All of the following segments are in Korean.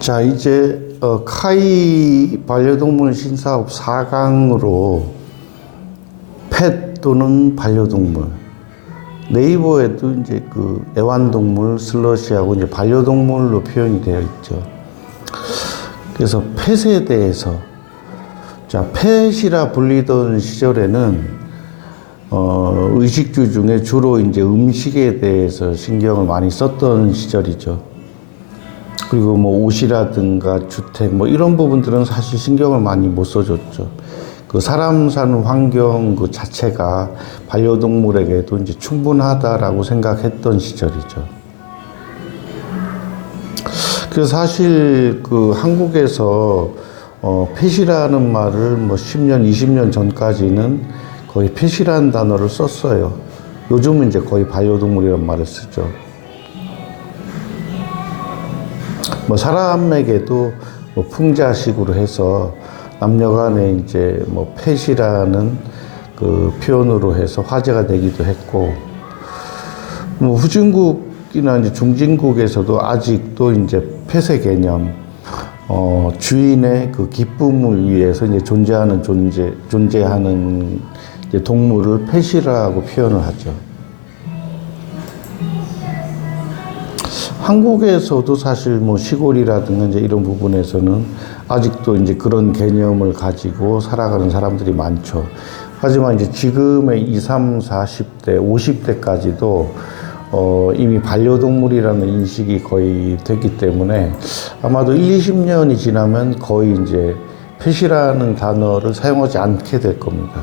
자, 이제 카이 반려동물 신사업 4강으로 펫 또는 반려동물, 네이버에도 이제 그 애완동물 슬러시하고 이제 반려동물로 표현이 되어 있죠. 그래서 펫에 대해서, 자, 펫이라 불리던 시절에는 의식주 중에 주로 이제 음식에 대해서 신경을 많이 썼던 시절이죠. 그리고 뭐 옷이라든가 주택 뭐 이런 부분들은 사실 신경을 많이 못 써줬죠. 그 사람 사는 환경 그 자체가 반려동물에게도 이제 충분하다라고 생각했던 시절이죠. 그래서 사실 그 한국에서 펫이라는 말을 뭐 10년, 20년 전까지는 거의 펫이라는 단어를 썼어요. 요즘은 이제 거의 반려동물이라는 말을 쓰죠. 뭐 사람에게도 뭐 풍자식으로 해서 남녀간에 이제 뭐 펫이라는 그 표현으로 해서 화제가 되기도 했고, 뭐 후진국이나 이제 중진국에서도 아직도 이제 펫의 개념, 주인의 그 기쁨을 위해서 이제 존재하는 이제 동물을 펫이라고 표현을 하죠. 한국에서도 사실 뭐 시골이라든가 이제 이런 부분에서는 아직도 이제 그런 개념을 가지고 살아가는 사람들이 많죠. 하지만 이제 지금의 20, 30, 40대, 50대까지도 이미 반려동물이라는 인식이 거의 됐기 때문에 아마도 1, 20년이 지나면 거의 이제 펫이라는 단어를 사용하지 않게 될 겁니다.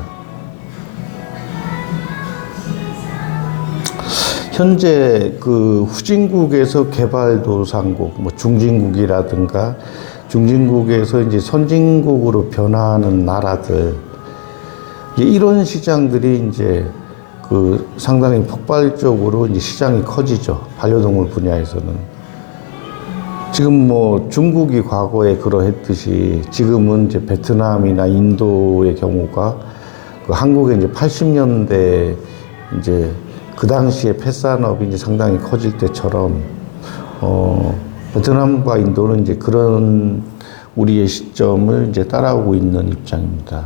현재 그 후진국에서 개발도상국, 뭐 중진국이라든가 중진국에서 이제 선진국으로 변화하는 나라들, 이런 시장들이 이제 그 상당히 폭발적으로 이제 시장이 커지죠. 반려동물 분야에서는. 지금 뭐 중국이 과거에 그러했듯이 지금은 이제 베트남이나 인도의 경우가 그 한국의 이제 80년대 이제 그 당시에 펫 산업이 이제 상당히 커질 때처럼, 베트남과 인도는 이제 그런 우리의 시점을 이제 따라오고 있는 입장입니다.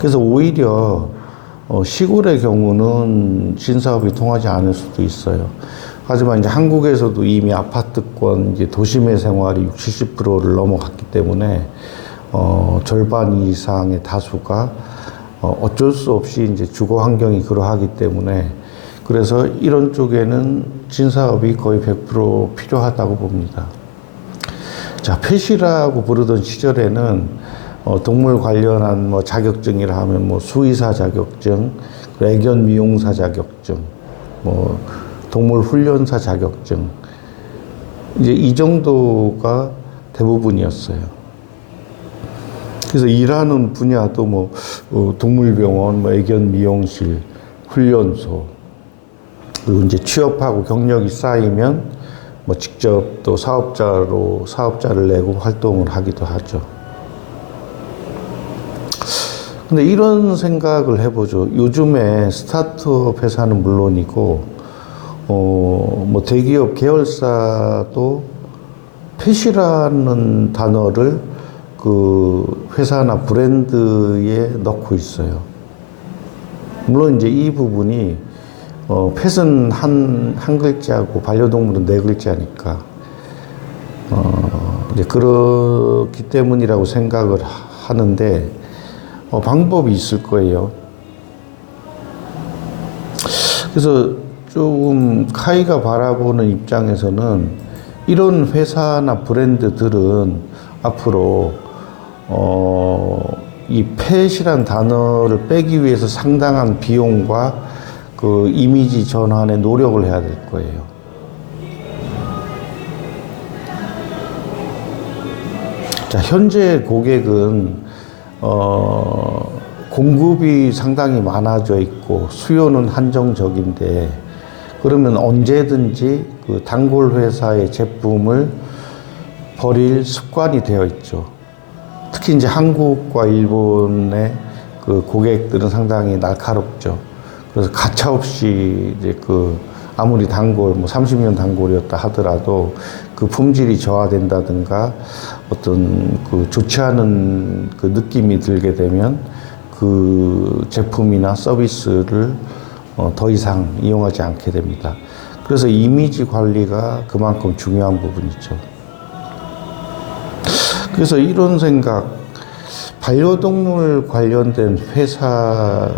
그래서 오히려, 시골의 경우는 신사업이 통하지 않을 수도 있어요. 하지만 이제 한국에서도 이미 아파트권, 이제 도심의 생활이 60, 70%를 넘어갔기 때문에, 절반 이상의 다수가 어쩔 수 없이 이제 주거 환경이 그러하기 때문에, 그래서 이런 쪽에는 신사업이 거의 100% 필요하다고 봅니다. 자, 펫이라고 부르던 시절에는 동물 관련한 뭐 자격증이라 하면 뭐 수의사 자격증, 애견 미용사 자격증, 뭐 동물 훈련사 자격증, 이제 이 정도가 대부분이었어요. 그래서 일하는 분야도 뭐 동물병원, 뭐 애견 미용실, 훈련소, 그리고 이제 취업하고 경력이 쌓이면 뭐 직접 또 사업자를 내고 활동을 하기도 하죠. 근데 이런 생각을 해보죠. 요즘에 스타트업 회사는 물론이고, 뭐 대기업 계열사도 펫이라는 단어를 그 회사나 브랜드에 넣고 있어요. 물론 이제 이 부분이 펫은 한 글자고 반려동물은 네 글자니까 이제 그렇기 때문이라고 생각을 하는데 방법이 있을 거예요. 그래서 조금 카이가 바라보는 입장에서는 이런 회사나 브랜드들은 앞으로 이 펫이란 단어를 빼기 위해서 상당한 비용과 그 이미지 전환에 노력을 해야 될 거예요. 자, 현재 고객은 공급이 상당히 많아져 있고 수요는 한정적인데, 그러면 언제든지 그 단골 회사의 제품을 버릴 습관이 되어 있죠. 특히 이제 한국과 일본의 그 고객들은 상당히 날카롭죠. 그래서 가차없이 이제 그 아무리 단골, 뭐 30년 단골이었다 하더라도 그 품질이 저하된다든가 어떤 그 좋지 않은 그 느낌이 들게 되면 그 제품이나 서비스를 더 이상 이용하지 않게 됩니다. 그래서 이미지 관리가 그만큼 중요한 부분이죠. 그래서 이런 생각, 반려동물 관련된 회사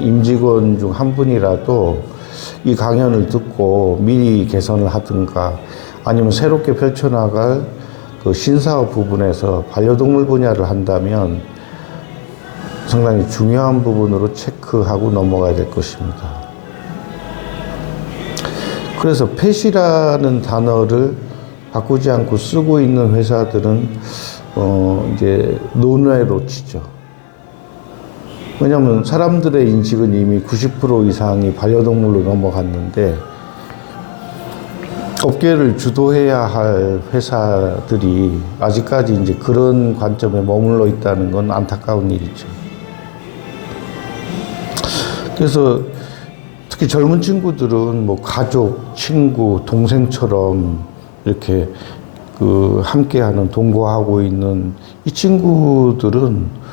임직원 중 한 분이라도 이 강연을 듣고 미리 개선을 하든가 아니면 새롭게 펼쳐나갈 그 신사업 부분에서 반려동물 분야를 한다면 상당히 중요한 부분으로 체크하고 넘어가야 될 것입니다. 그래서 펫이라는 단어를 바꾸지 않고 쓰고 있는 회사들은 이제 논외로 치죠. 왜냐하면 사람들의 인식은 이미 90% 이상이 반려동물로 넘어갔는데 업계를 주도해야 할 회사들이 아직까지 이제 그런 관점에 머물러 있다는 건 안타까운 일이죠. 그래서 특히 젊은 친구들은 뭐 가족, 친구, 동생처럼 이렇게 그 함께하는 동거하고 있는 이 친구들은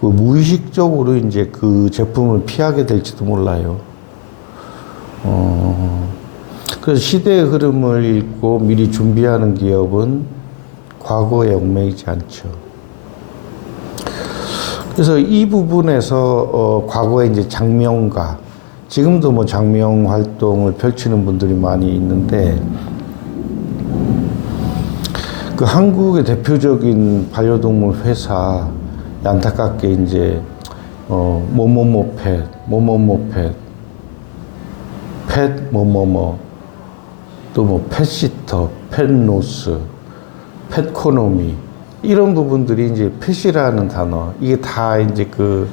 그 무의식적으로 이제 그 제품을 피하게 될지도 몰라요. 그래서 시대의 흐름을 읽고 미리 준비하는 기업은 과거에 얽매이지 않죠. 그래서 이 부분에서 과거에 이제 장명가, 지금도 뭐 장명 활동을 펼치는 분들이 많이 있는데 그 한국의 대표적인 반려동물 회사 안타깝게 이제 뭐뭐뭐 펫, 뭐뭐뭐 펫, 펫 뭐뭐뭐 또 뭐 펫시터, 펫노스, 펫코노미 이런 부분들이 이제 펫이라는 단어 이게 다 이제 그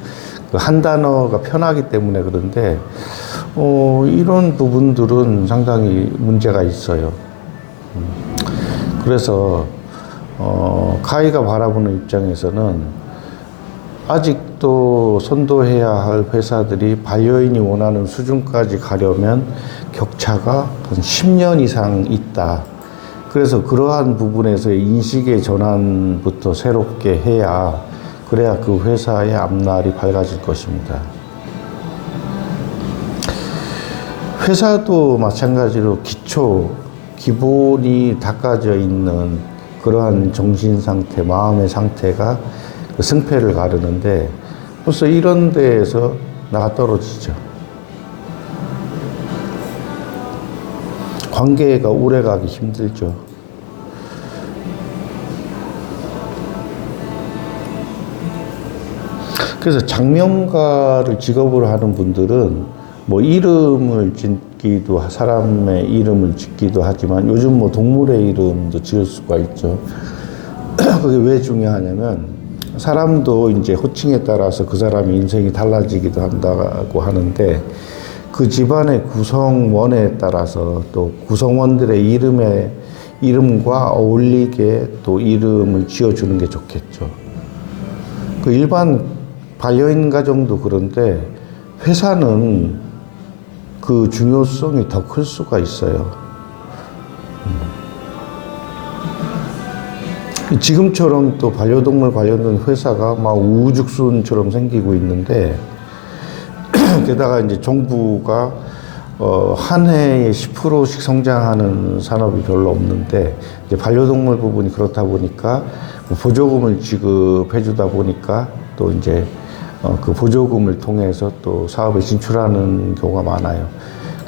한 단어가 편하기 때문에 그런데 이런 부분들은 상당히 문제가 있어요. 그래서 카이가 바라보는 입장에서는 아직도 선도해야 할 회사들이 반려인이 원하는 수준까지 가려면 격차가 한 10년 이상 있다. 그래서 그러한 부분에서의 인식의 전환부터 새롭게 해야 그래야 그 회사의 앞날이 밝아질 것입니다. 회사도 마찬가지로 기본이 닦아져 있는 그러한 정신 상태, 마음의 상태가 그 승패를 가르는데 벌써 이런 데에서 나가 떨어지죠. 관계가 오래가기 힘들죠. 그래서 장명가를 직업으로 하는 분들은 뭐 이름을 짓기도 사람의 이름을 짓기도 하지만 요즘 뭐 동물의 이름도 지을 수가 있죠. 그게 왜 중요하냐면 사람도 이제 호칭에 따라서 그 사람의 인생이 달라지기도 한다고 하는데 그 집안의 구성원에 따라서 또 구성원들의 이름과 어울리게 또 이름을 지어주는 게 좋겠죠. 그 일반 반려인 가정도 그런데 회사는 그 중요성이 더 클 수가 있어요. 지금처럼 또 반려동물 관련된 회사가 막 우후죽순처럼 생기고 있는데 게다가 이제 정부가 한 해에 10%씩 성장하는 산업이 별로 없는데 이제 반려동물 부분이 그렇다 보니까 보조금을 지급해 주다 보니까 또 이제 그 보조금을 통해서 또 사업에 진출하는 경우가 많아요.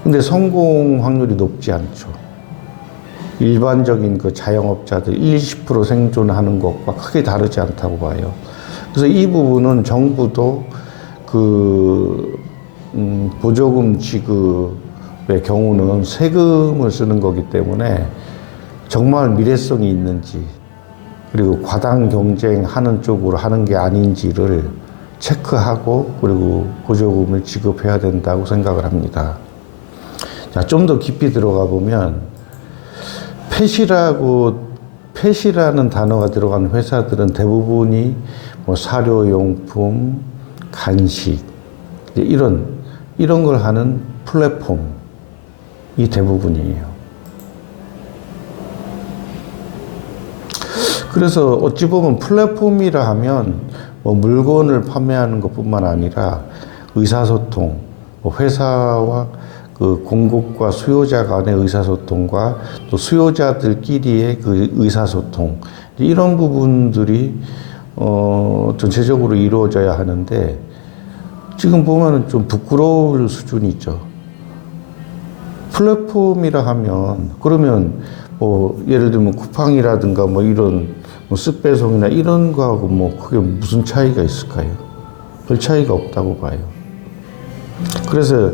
근데 성공 확률이 높지 않죠. 일반적인 그 자영업자들 20% 생존하는 것과 크게 다르지 않다고 봐요. 그래서 이 부분은 정부도 보조금 지급의 경우는 세금을 쓰는 거기 때문에 정말 미래성이 있는지 그리고 과당 경쟁하는 쪽으로 하는 게 아닌지를 체크하고 그리고 보조금을 지급해야 된다고 생각을 합니다. 자, 좀 더 깊이 들어가 보면 펫이라는 단어가 들어간 회사들은 대부분이 뭐 사료용품, 간식 이런 걸 하는 플랫폼 대부분이에요. 그래서 어찌 보면 플랫폼이라 하면 뭐 물건을 판매하는 것뿐만 아니라 의사소통, 뭐 회사와 그 공급과 수요자 간의 의사소통과 또 수요자들끼리의 그 의사소통, 이런 부분들이 전체적으로 이루어져야 하는데, 지금 보면은 좀 부끄러울 수준이죠. 플랫폼이라 하면, 그러면 뭐 예를 들면 쿠팡이라든가 뭐 이런 뭐 쓱배송이나 이런 거하고 뭐 그게 무슨 차이가 있을까요? 별 차이가 없다고 봐요. 그래서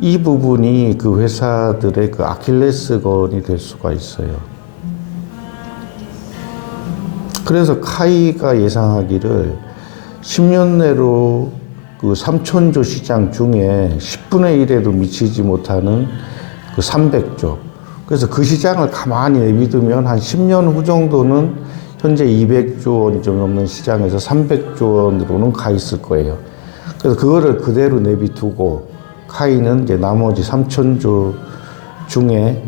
이 부분이 그 회사들의 그 아킬레스건이 될 수가 있어요. 그래서 카이가 예상하기를 10년 내로 그 3천조 시장 중에 10분의 1에도 미치지 못하는 그 300조. 그래서 그 시장을 가만히 내비두면 한 10년 후 정도는 현재 200조 원 좀 넘는 시장에서 300조 원으로는 가 있을 거예요. 그래서 그거를 그대로 내비두고 카이는 이제 나머지 3천조 중에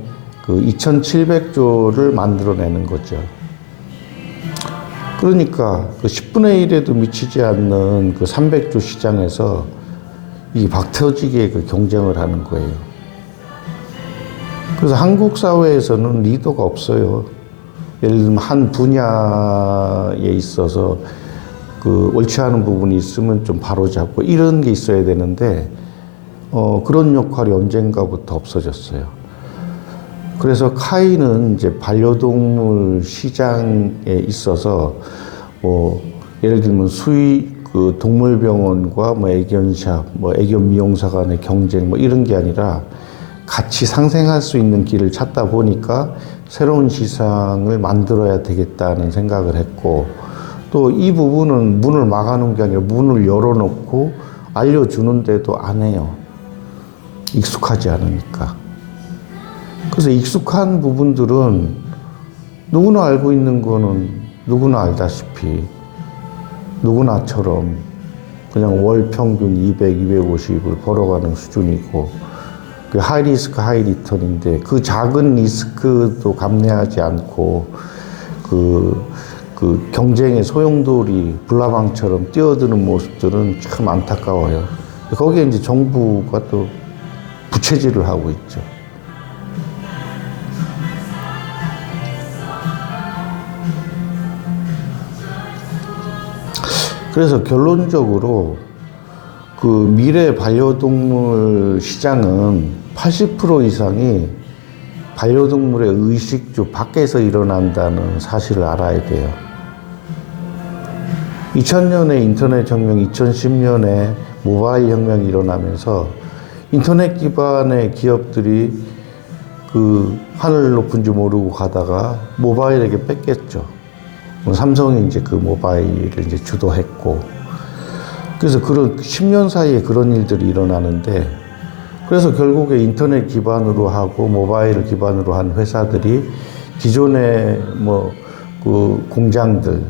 그 2,700조를 만들어내는 거죠. 그러니까 그 10분의 1에도 미치지 않는 그 300조 시장에서 이 박터지게 그 경쟁을 하는 거예요. 그래서 한국 사회에서는 리더가 없어요. 예를 들면 한 분야에 있어서 그 옳지 않은 부분이 있으면 좀 바로잡고 이런 게 있어야 되는데, 그런 역할이 언젠가부터 없어졌어요. 그래서 카이는 이제 반려동물 시장에 있어서 뭐 예를 들면 그 동물병원과 뭐 애견샵, 뭐 애견 미용사 간의 경쟁 뭐 이런 게 아니라 같이 상생할 수 있는 길을 찾다 보니까 새로운 시장을 만들어야 되겠다는 생각을 했고, 또 이 부분은 문을 막아놓은 게 아니라 문을 열어놓고 알려주는데도 안 해요. 익숙하지 않으니까. 그래서 익숙한 부분들은 누구나 알고 있는 거는 누구나 알다시피 누구나처럼 그냥 월 평균 200, 250을 벌어가는 수준이고, 그 하이 리스크 하이 리턴인데 그 작은 리스크도 감내하지 않고 그 경쟁의 소용돌이 불나방처럼 뛰어드는 모습들은 참 안타까워요. 거기에 이제 정부가 또 부채질을 하고 있죠. 그래서 결론적으로 그 미래 반려동물 시장은 80% 이상이 반려동물의 의식주 밖에서 일어난다는 사실을 알아야 돼요. 2000년에 인터넷 혁명, 2010년에 모바일 혁명이 일어나면서 인터넷 기반의 기업들이 그 하늘 높은 줄 모르고 가다가 모바일에게 뺏겼죠. 삼성이 이제 그 모바일을 이제 주도했고, 그래서 그런 10년 사이에 그런 일들이 일어나는데, 그래서 결국에 인터넷 기반으로 하고 모바일을 기반으로 한 회사들이 기존의 뭐 그 공장들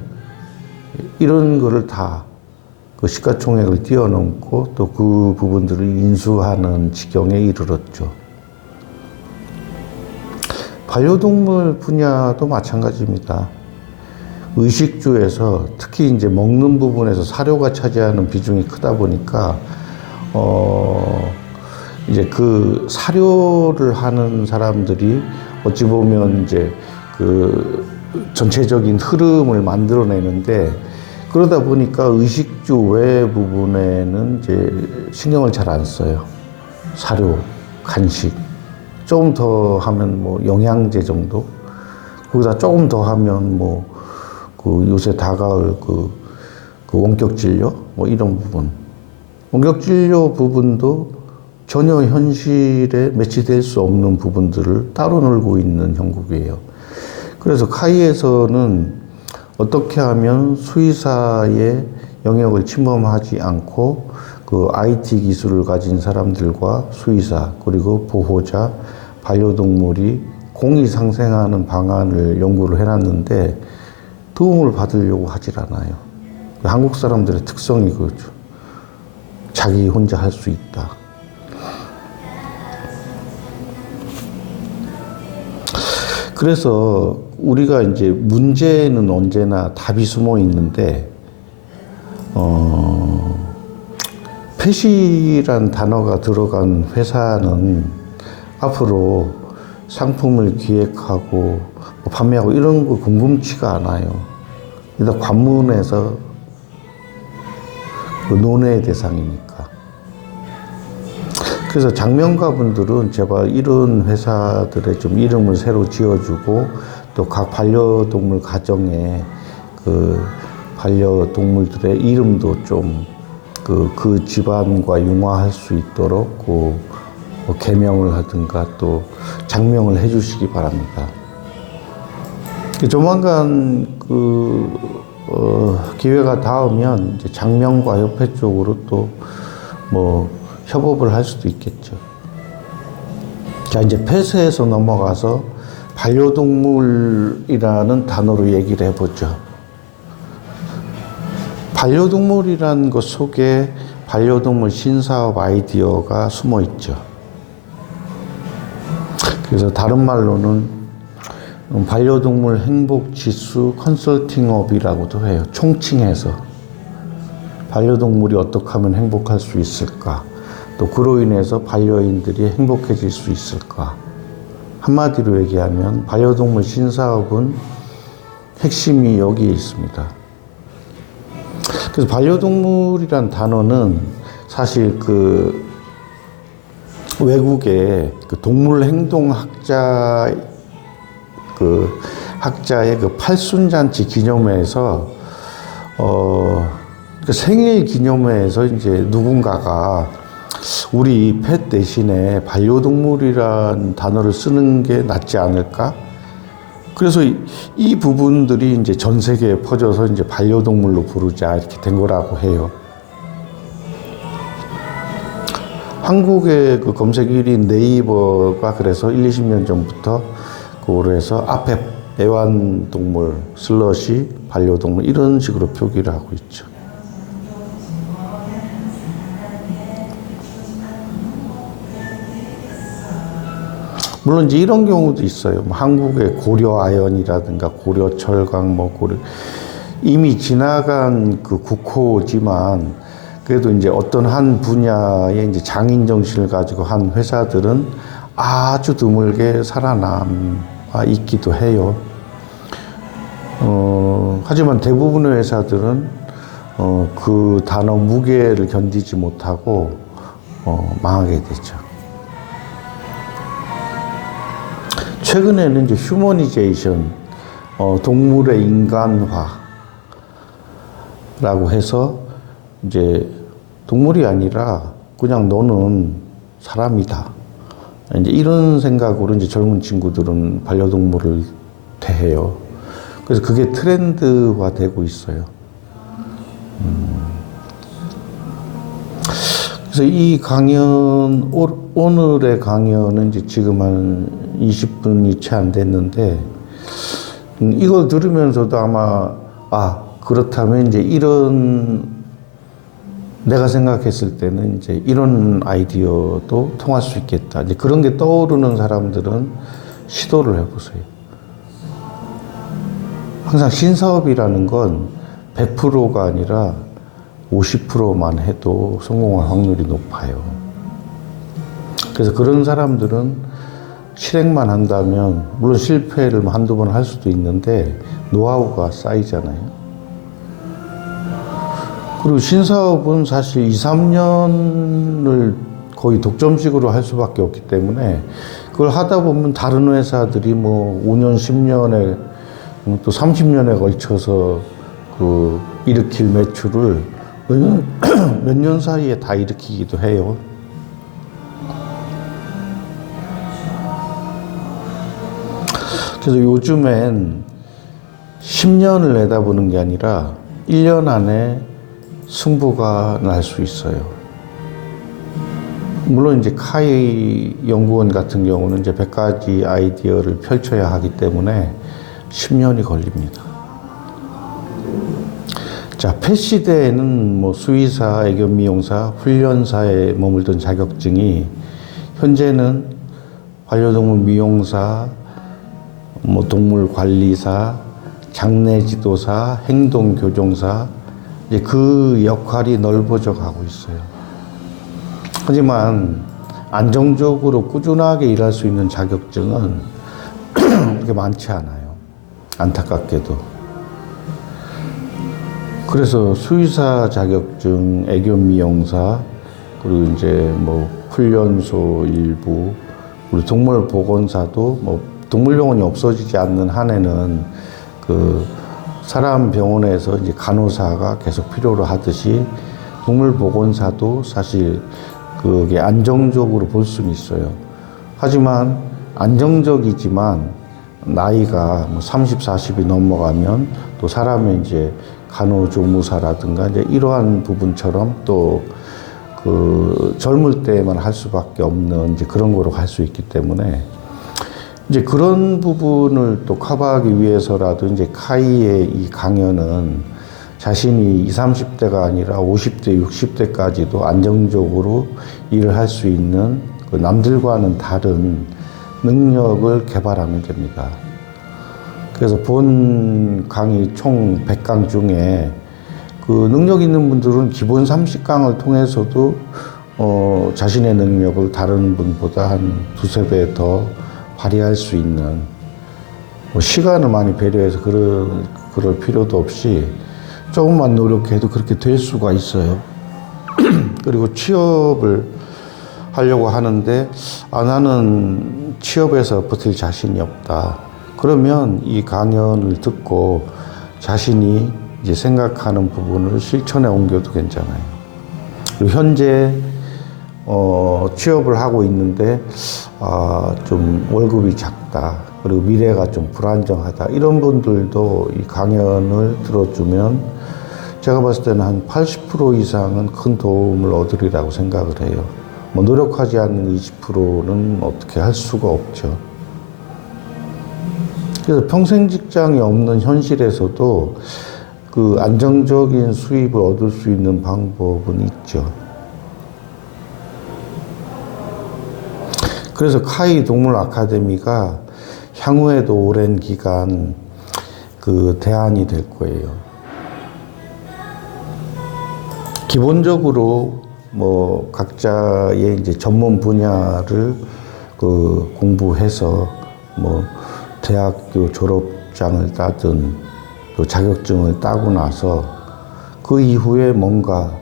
이런 거를 다 그 시가총액을 뛰어넘고 또 그 부분들을 인수하는 지경에 이르렀죠. 반려동물 분야도 마찬가지입니다. 의식주에서 특히 이제 먹는 부분에서 사료가 차지하는 비중이 크다 보니까 이제 그 사료를 하는 사람들이 어찌 보면 이제 그 전체적인 흐름을 만들어내는데, 그러다 보니까 의식주 외 부분에는 이제 신경을 잘 안 써요. 사료, 간식, 조금 더 하면 뭐 영양제 정도, 거기다 조금 더 하면 뭐 그 요새 다가올 그 원격 진료 뭐 이런 부분, 원격 진료 부분도 전혀 현실에 매치될 수 없는 부분들을 따로 놀고 있는 형국이에요. 그래서 카이에서는 어떻게 하면 수의사의 영역을 침범하지 않고 그 IT 기술을 가진 사람들과 수의사 그리고 보호자, 반려동물이 공히 상생하는 방안을 연구를 해놨는데 도움을 받으려고 하질 않아요. 한국 사람들의 특성이 그거죠. 자기 혼자 할 수 있다. 그래서 우리가 이제 문제는 언제나 답이 숨어 있는데, 펫이란 단어가 들어간 회사는 앞으로 상품을 기획하고 판매하고 이런 거 궁금치가 않아요. 일단 관문에서 논의 대상이니까. 그래서 장명가분들은 제발 이런 회사들의 좀 이름을 새로 지어주고 또 각 반려동물 가정에 그 반려동물들의 이름도 좀 그 집안과 융화할 수 있도록 뭐 개명을 하든가 또 장명을 해주시기 바랍니다. 조만간 기회가 닿으면 이제 장명과 협회 쪽으로 또 뭐 협업을 할 수도 있겠죠. 자, 이제 폐쇄에서 넘어가서 반려동물이라는 단어로 얘기를 해보죠. 반려동물이라는 것 속에 반려동물 신사업 아이디어가 숨어 있죠. 그래서 다른 말로는 반려동물 행복지수 컨설팅업이라고도 해요. 총칭해서 반려동물이 어떻게 하면 행복할 수 있을까? 또 그로 인해서 반려인들이 행복해질 수 있을까? 한마디로 얘기하면 반려동물 신사업은 핵심이 여기에 있습니다. 그래서 반려동물이란 단어는 사실 그 외국의 그 동물 행동학자 학자의 그 팔순잔치 기념회에서 그 생일 기념회에서 이제 누군가가 우리 펫 대신에 반려동물이란 단어를 쓰는 게 낫지 않을까? 그래서 이 부분들이 이제 전 세계에 퍼져서 이제 반려동물로 부르자 이렇게 된 거라고 해요. 한국의 그 검색 1위 네이버가 그래서 20년 전부터 그거로 해서 앞에 애완동물, 슬러시, 반려동물 이런 식으로 표기를 하고 있죠. 물론 이제 이런 경우도 있어요. 한국의 고려아연이라든가 고려철강, 이미 지나간 그 국호지만 그래도 이제 어떤 한 분야의 이제 장인 정신을 가지고 한 회사들은 아주 드물게 살아남아 있기도 해요. 하지만 대부분의 회사들은 그 단어 무게를 견디지 못하고 망하게 되죠. 최근에는 이제 휴머니제이션, 동물의 인간화라고 해서 이제 동물이 아니라 그냥 너는 사람이다. 이제 이런 생각으로 이제 젊은 친구들은 반려동물을 대해요. 그래서 그게 트렌드화 되고 있어요. 그래서 이 강연, 오늘의 강연은 이제 지금 한 20분이 채 안 됐는데, 이걸 들으면서도 아마, 그렇다면 이제 내가 생각했을 때는 이제 이런 아이디어도 통할 수 있겠다. 이제 그런 게 떠오르는 사람들은 시도를 해보세요. 항상 신사업이라는 건 100%가 아니라 50%만 해도 성공할 확률이 높아요. 그래서 그런 사람들은 실행만 한다면, 물론 실패를 한두 번 할 수도 있는데, 노하우가 쌓이잖아요. 그리고 신사업은 사실 2, 3년을 거의 독점식으로 할 수밖에 없기 때문에, 그걸 하다 보면 다른 회사들이 뭐 5년, 10년에, 또 30년에 걸쳐서 일으킬 매출을 몇 년 사이에 다 일으키기도 해요. 그래서 요즘엔 10년을 내다보는 게 아니라 1년 안에 승부가 날 수 있어요. 물론 이제 카이 연구원 같은 경우는 이제 100가지 아이디어를 펼쳐야 하기 때문에 10년이 걸립니다. 자, 펫 시대에는 뭐 수의사, 애견미용사, 훈련사에 머물던 자격증이 현재는 반려동물 미용사, 뭐 동물관리사, 장례지도사, 행동교정사, 이제 그 역할이 넓어져 가고 있어요. 하지만 안정적으로 꾸준하게 일할 수 있는 자격증은 그렇게 많지 않아요. 안타깝게도. 그래서 수의사 자격증, 애견미용사, 그리고 이제 뭐 훈련소 일부, 우리 동물보건사도 뭐 동물병원이 없어지지 않는 한에는 그 사람 병원에서 이제 간호사가 계속 필요로 하듯이 동물보건사도 사실 그게 안정적으로 볼 수는 있어요. 하지만 안정적이지만 나이가 뭐 30, 40이 넘어가면 또 사람의 이제 간호조무사라든가 이제 이러한 부분처럼 또 그 젊을 때만 할 수밖에 없는 이제 그런 거로 갈 수 있기 때문에 이제 그런 부분을 또 커버하기 위해서라도 이제 카이의 이 강연은 자신이 20, 30대가 아니라 50대, 60대까지도 안정적으로 일을 할 수 있는 그 남들과는 다른 능력을 개발하면 됩니다. 그래서 본 강의 총 100강 중에 그 능력 있는 분들은 기본 30강을 통해서도 자신의 능력을 다른 분보다 한 두세 배 더 발휘할 수 있는 뭐 시간을 많이 배려해서 그럴 필요도 없이 조금만 노력해도 그렇게 될 수가 있어요. 그리고 취업을 하려고 하는데 나는 취업에서 버틸 자신이 없다. 그러면 이 강연을 듣고 자신이 이제 생각하는 부분을 실천에 옮겨도 괜찮아요. 그리고 현재 취업을 하고 있는데 좀 월급이 작다. 그리고 미래가 좀 불안정하다. 이런 분들도 이 강연을 들어주면 제가 봤을 때는 한 80% 이상은 큰 도움을 얻으리라고 생각을 해요. 뭐 노력하지 않는 20%는 어떻게 할 수가 없죠. 그래서 평생 직장이 없는 현실에서도 그 안정적인 수입을 얻을 수 있는 방법은 있죠. 그래서 카이 동물 아카데미가 향후에도 오랜 기간 그 대안이 될 거예요. 기본적으로 뭐 각자의 이제 전문 분야를 그 공부해서 뭐 대학교 졸업장을 따든 또 자격증을 따고 나서 그 이후에 뭔가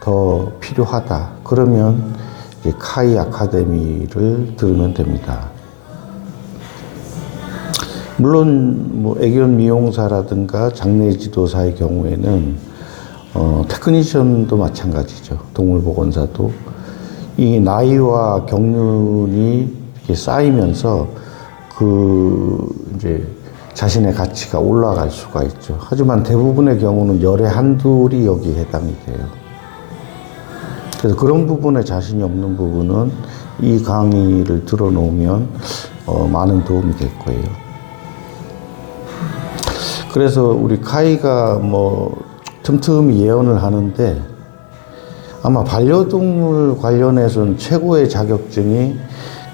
더 필요하다. 그러면 이제 카이 아카데미를 들으면 됩니다. 물론 뭐 애견 미용사라든가 장례 지도사의 경우에는 테크니션도 마찬가지죠. 동물보건사도 이 나이와 경륜이 이렇게 쌓이면서 그 이제 자신의 가치가 올라갈 수가 있죠. 하지만 대부분의 경우는 열에 한둘이 여기에 해당이 돼요. 그래서 그런 부분에 자신이 없는 부분은 이 강의를 들어놓으면 많은 도움이 될 거예요. 그래서 우리 카이가 뭐 틈틈이 예언을 하는데 아마 반려동물 관련해서는 최고의 자격증이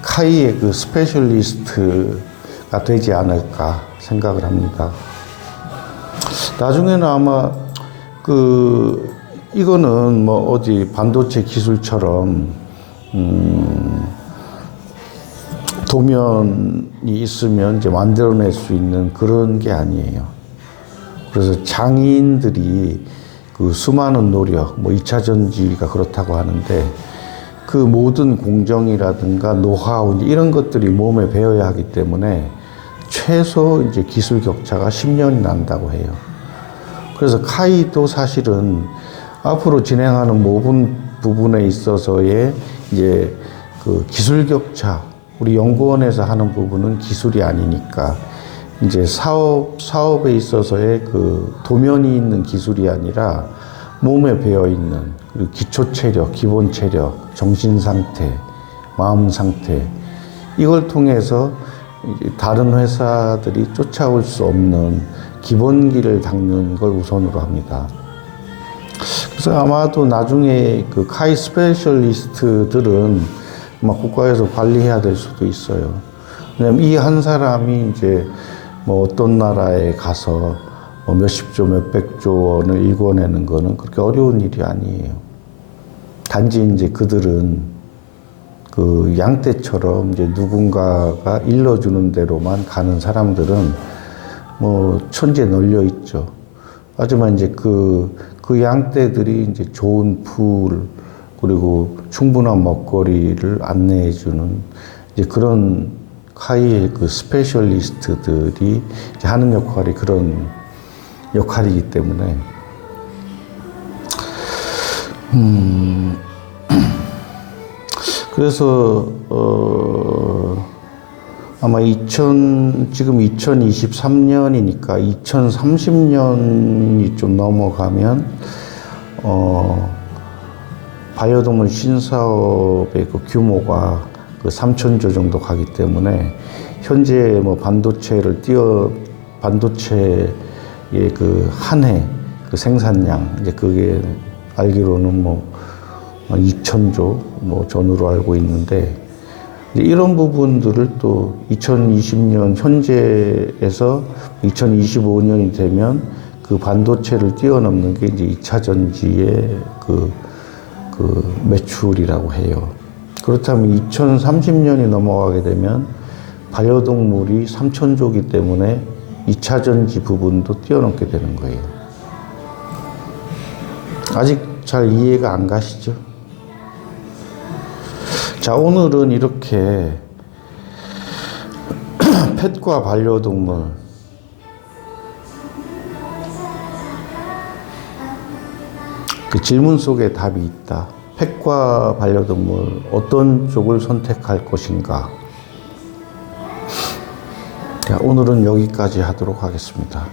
카이의 그 스페셜리스트가 되지 않을까 생각을 합니다. 나중에는 아마 이거는 뭐 어디 반도체 기술처럼 도면이 있으면 이제 만들어낼 수 있는 그런 게 아니에요. 그래서 장인들이 그 수많은 노력, 뭐 2차 전지가 그렇다고 하는데 그 모든 공정이라든가 노하우 이런 것들이 몸에 배어야 하기 때문에 최소 이제 기술 격차가 10년이 난다고 해요. 그래서 카이도 사실은 앞으로 진행하는 모든 부분에 있어서의 이제 그 기술 격차, 우리 연구원에서 하는 부분은 기술이 아니니까 이제 사업에 있어서의 그 도면이 있는 기술이 아니라 몸에 배어 있는 그리고 기초 체력, 기본 체력, 정신 상태, 마음 상태 이걸 통해서 다른 회사들이 쫓아올 수 없는 기본기를 닦는 걸 우선으로 합니다. 그래서 아마도 나중에 그 카이 스페셜리스트들은 아마 국가에서 관리해야 될 수도 있어요. 왜냐면 이 한 사람이 이제 뭐 어떤 나라에 가서 뭐 몇십조, 몇백조 원을 일궈내는 거는 그렇게 어려운 일이 아니에요. 단지 이제 그들은 그 양떼처럼 이제 누군가가 일러주는 대로만 가는 사람들은 뭐 천지에 널려 있죠. 하지만 이제 그 양떼들이 이제 좋은 풀, 그리고 충분한 먹거리를 안내해주는 이제 그런 카이의 그 스페셜리스트들이 이제 하는 역할이 그런 역할이기 때문에 그래서 아마 지금 2023년이니까 2030년이 좀 넘어가면 반려동물 신사업의 그 규모가 그 3,000조 정도 가기 때문에 현재 뭐 반도체의 그 한 해 그 생산량 이제 그게 알기로는 뭐 2,000조 뭐 전후로 알고 있는데 이런 부분들을 또 2020년 현재에서 2025년이 되면 그 반도체를 뛰어넘는 게 이제 2차 전지의 그 매출이라고 해요. 그렇다면 2030년이 넘어가게 되면 반려동물이 3,000조이기 때문에 2차 전지 부분도 뛰어넘게 되는 거예요. 아직 잘 이해가 안 가시죠? 자, 오늘은 이렇게 펫과 반려동물 그 질문 속에 답이 있다. 펫과 반려동물 어떤 쪽을 선택할 것인가? 자, 오늘은 여기까지 하도록 하겠습니다.